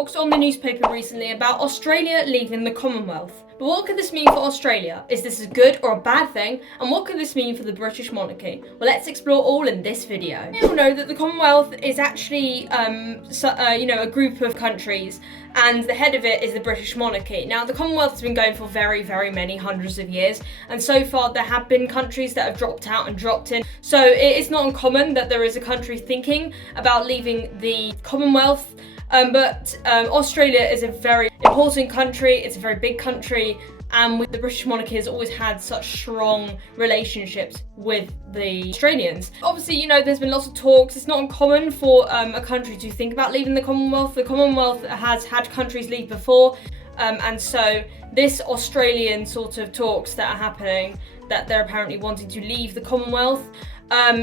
talks on the newspaper recently about Australia leaving the Commonwealth. But what could this mean for Australia? Is this a good or a bad thing? And what could this mean for the British Monarchy? Well, let's explore all in this video. You all know that the Commonwealth is actually, a group of countries, and the head of it is the British Monarchy. Now, the Commonwealth has been going for very, very many hundreds of years, and so far there have been countries that have dropped out and dropped in. So it's not uncommon that there is a country thinking about leaving the Commonwealth. But Australia is a very important country, it's a very big country, and the British Monarchy has always had such strong relationships with the Australians. Obviously, there's been lots of talks. It's not uncommon for a country to think about leaving the Commonwealth. The Commonwealth has had countries leave before, and so this Australian sort of talks that are happening, that they're apparently wanting to leave the Commonwealth,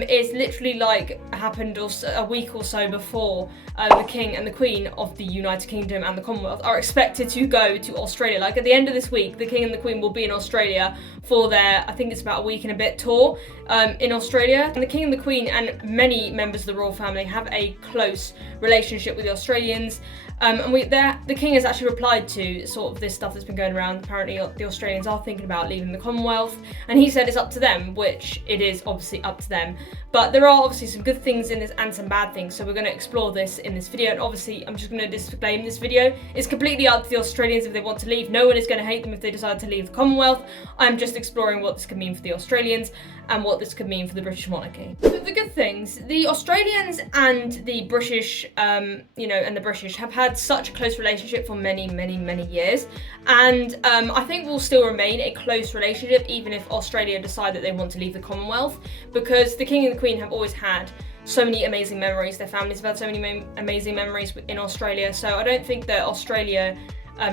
is literally happened a week or so before the King and the Queen of the United Kingdom and the Commonwealth are expected to go to Australia. At the end of this week, the King and the Queen will be in Australia for their, I think it's about a week and a bit tour in Australia. And the King and the Queen and many members of the royal family have a close relationship with the Australians. And the King has actually replied to sort of this stuff that's been going around. Apparently the Australians are thinking about leaving the Commonwealth, and he said it's up to them, which it is obviously up to them. But there are obviously some good things in this and some bad things, so we're going to explore this in this video. And obviously I'm just going to disclaim this video. It's completely up to the Australians if they want to leave. No one is going to hate them if they decide to leave the Commonwealth. I'm just exploring what this could mean for the Australians and what this could mean for the British Monarchy. So the good things, the Australians and the British, and the British have had such a close relationship for many, many, many years. And I think will still remain a close relationship even if Australia decide that they want to leave the Commonwealth, because the King and the Queen have always had so many amazing memories. Their families have had so many amazing memories in Australia. So I don't think that Australia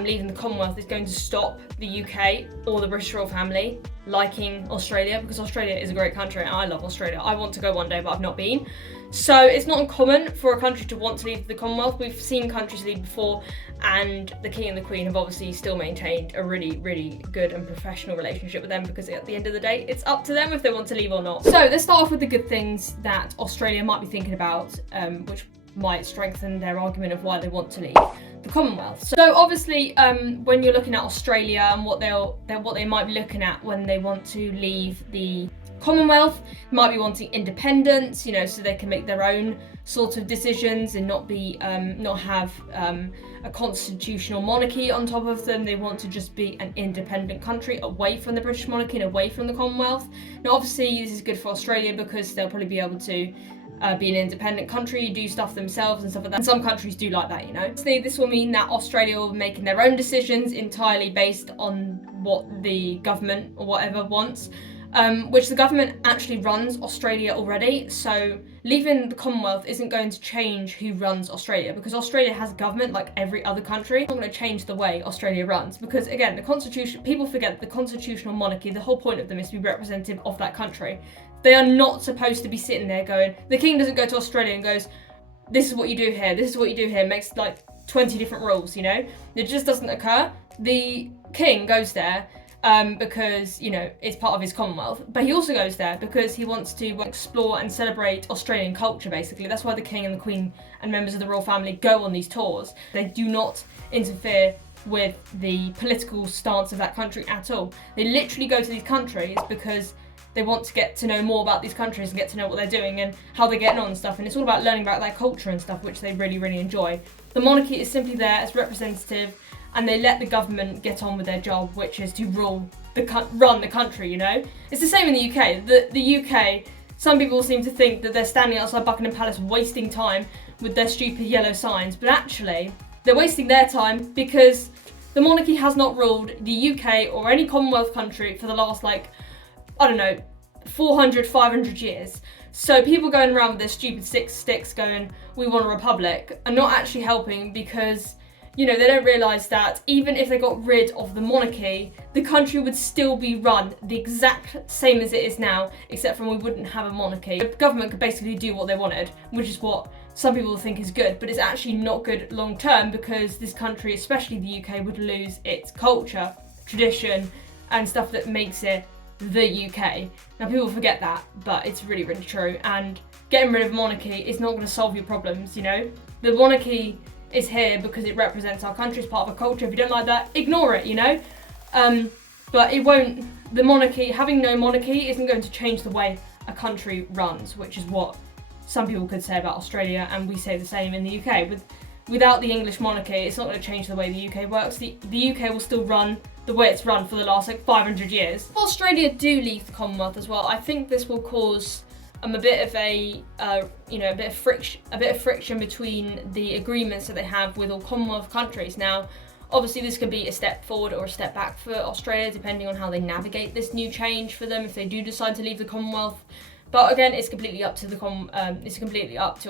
leaving the Commonwealth is going to stop the UK or the British royal family liking Australia, because Australia is a great country and I love Australia. I want to go one day, but I've not been. So it's not uncommon for a country to want to leave the Commonwealth. We've seen countries leave before, and the King and the Queen have obviously still maintained a really, really good and professional relationship with them, because at the end of the day, it's up to them if they want to leave or not. So let's start off with the good things that Australia might be thinking about, which might strengthen their argument of why they want to leave the Commonwealth. So obviously, when you're looking at Australia and what they might be looking at when they want to leave the Commonwealth, might be wanting independence, so they can make their own sort of decisions and not have a constitutional monarchy on top of them. They want to just be an independent country away from the British monarchy and away from the Commonwealth. Now, obviously, this is good for Australia because they'll probably be able to be an independent country, do stuff themselves and stuff like that. And some countries do like that, So this will mean that Australia will be making their own decisions entirely based on what the government or whatever wants, which the government actually runs Australia already. So leaving the Commonwealth isn't going to change who runs Australia, because Australia has a government like every other country. It's not going to change the way Australia runs, because again, the constitution, people forget the constitutional monarchy, the whole point of them is to be representative of that country. They are not supposed to be sitting there going, the King doesn't go to Australia and goes, this is what you do here, this is what you do here, makes 20 different rules, It just doesn't occur. The King goes there because, it's part of his Commonwealth, but he also goes there because he wants to explore and celebrate Australian culture, basically. That's why the King and the Queen and members of the royal family go on these tours. They do not interfere with the political stance of that country at all. They literally go to these countries because they want to get to know more about these countries and get to know what they're doing and how they're getting on and stuff. And it's all about learning about their culture and stuff, which they really, really enjoy. The monarchy is simply there as representative, and they let the government get on with their job, which is to run the country, It's the same in the UK. The UK, some people seem to think that they're standing outside Buckingham Palace wasting time with their stupid yellow signs, but actually they're wasting their time because the monarchy has not ruled the UK or any Commonwealth country for the last 400, 500 years. So people going around with their stupid sticks going, we want a republic, are not actually helping, because, they don't realise that even if they got rid of the monarchy, the country would still be run the exact same as it is now, except for we wouldn't have a monarchy. The government could basically do what they wanted, which is what some people think is good, but it's actually not good long term, because this country, especially the UK, would lose its culture, tradition, and stuff that makes it the UK. Now, people forget that, but it's really, really true. And getting rid of monarchy is not going to solve your problems, The monarchy is here because it represents our country, it's part of our culture. If you don't like that, ignore it, you know? But it won't, the monarchy, having no monarchy isn't going to change the way a country runs, which is what some people could say about Australia, and we say the same in the UK. Without the English monarchy, it's not going to change the way the UK works. The UK will still run the way it's run for the last 500 years. If Australia do leave the Commonwealth as well, I think this will cause a bit of friction between the agreements that they have with all Commonwealth countries. Now, obviously, this could be a step forward or a step back for Australia, depending on how they navigate this new change for them if they do decide to leave the Commonwealth. But again, it's completely up to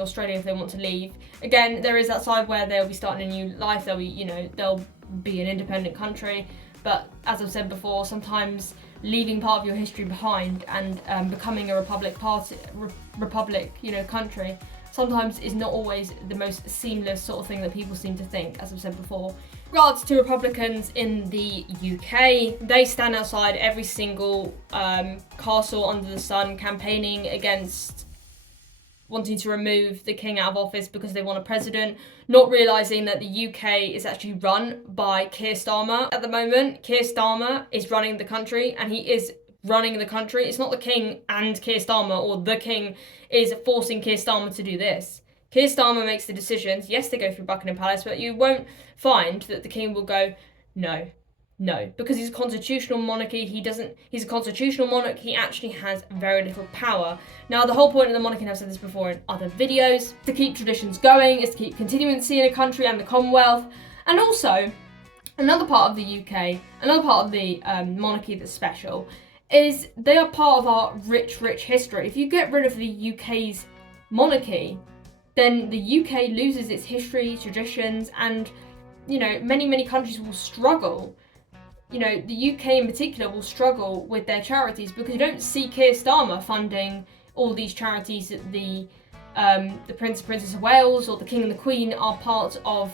Australia if they want to leave. Again, there is that side where they'll be starting a new life. They'll be an independent country. But as I've said before, sometimes leaving part of your history behind and becoming a republic country, sometimes is not always the most seamless sort of thing that people seem to think, as I've said before. In regards to Republicans in the UK, they stand outside every single castle under the sun campaigning against wanting to remove the king out of office because they want a president, not realising that the UK is actually run by Keir Starmer at the moment. Keir Starmer is running the country, and he is running the country. It's not the king and Keir Starmer, or the king is forcing Keir Starmer to do this. Keir Starmer makes the decisions. Yes, they go through Buckingham Palace, but you won't find that the king will go, no, because he's a constitutional monarchy. He's a constitutional monarch. He actually has very little power. Now, the whole point of the monarchy, and I've said this before in other videos, to keep traditions going, is to keep continuity in a country and the Commonwealth. And also, another part of the UK, another part of the monarchy that's special, is they are part of our rich history. If you get rid of the UK's monarchy, then the UK loses its history, traditions, and, many countries will struggle. The UK in particular will struggle with their charities because you don't see Keir Starmer funding all these charities that the Prince and Princess of Wales or the King and the Queen are part of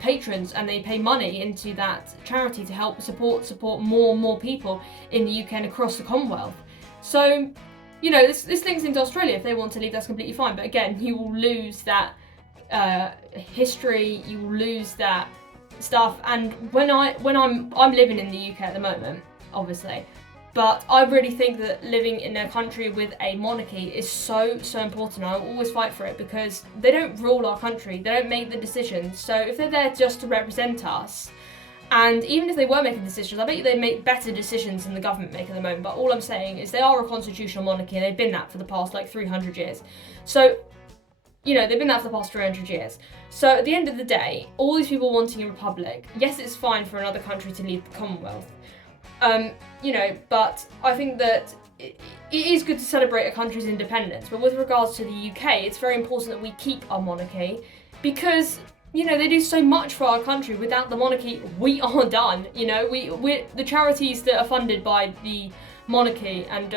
patrons, and they pay money into that charity to help support more people in the UK and across the Commonwealth. So, this links into Australia. If they want to leave, that's completely fine. But again, you will lose that history. You will lose that stuff. And when I'm living in the UK at the moment, obviously, but I really think that living in a country with a monarchy is so important. I'll always fight for it because they don't rule our country. They don't make the decisions. So if they're there just to represent us, and even if they were making decisions, I bet you they make better decisions than the government make at the moment. But all I'm saying is they are a constitutional monarchy, and they've been that for the past 300 years. So, they've been that for the past 300 years. So at the end of the day, all these people wanting a republic, yes, it's fine for another country to leave the Commonwealth. But I think that it is good to celebrate a country's independence. But with regards to the UK, it's very important that we keep our monarchy because, they do so much for our country. Without the monarchy, we are done. We're the charities that are funded by the monarchy and,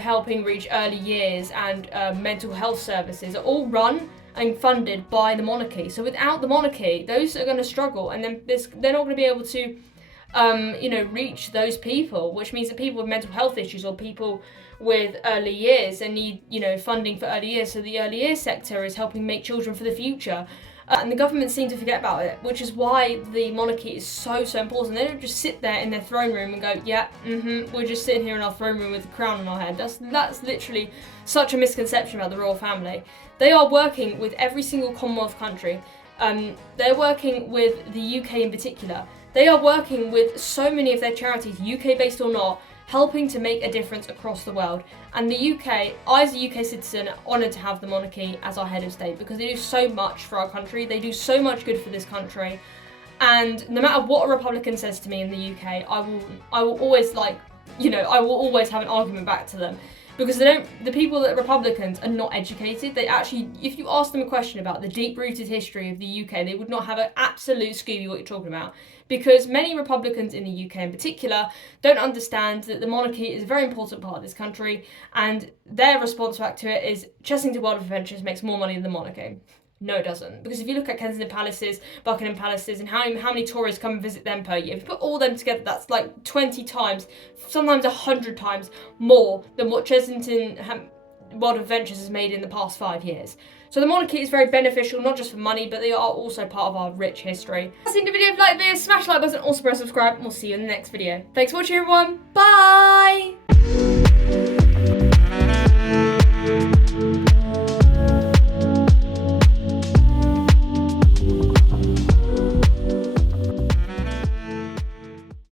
helping reach early years and mental health services are all run and funded by the monarchy. So without the monarchy, those are going to struggle, and then they're not going to be able to reach those people, which means that people with mental health issues or people with early years, they need, funding for early years. So the early years sector is helping make children for the future. And the government seem to forget about it, which is why the monarchy is so important. They don't just sit there in their throne room and go, we're just sitting here in our throne room with a crown on our head. That's literally such a misconception about the royal family. They are working with every single Commonwealth country. They're working with the UK in particular. They are working with so many of their charities, UK based or not, helping to make a difference across the world. And the UK, I as a UK citizen, are honoured to have the monarchy as our head of state because they do so much for our country. They do so much good for this country. And no matter what a Republican says to me in the UK, I will always I will always have an argument back to them. Because the people that are Republicans are not educated. They actually, if you ask them a question about the deep-rooted history of the UK, they would not have an absolute Scooby what you're talking about. Because many Republicans in the UK in particular don't understand that the monarchy is a very important part of this country, and their response back to it is Chessington World of Adventures makes more money than the monarchy. No, it doesn't. Because if you look at Kensington Palaces, Buckingham Palaces, and how many tourists come and visit them per year, if you put all them together, that's 20 times, sometimes 100 times more than what Chessington World of Adventures has made in the past 5 years. So the monarchy is very beneficial, not just for money, but they are also part of our rich history. If you've seen the video, if you like the video, smash the like button, also press subscribe, and we'll see you in the next video. Thanks for watching, everyone. Bye!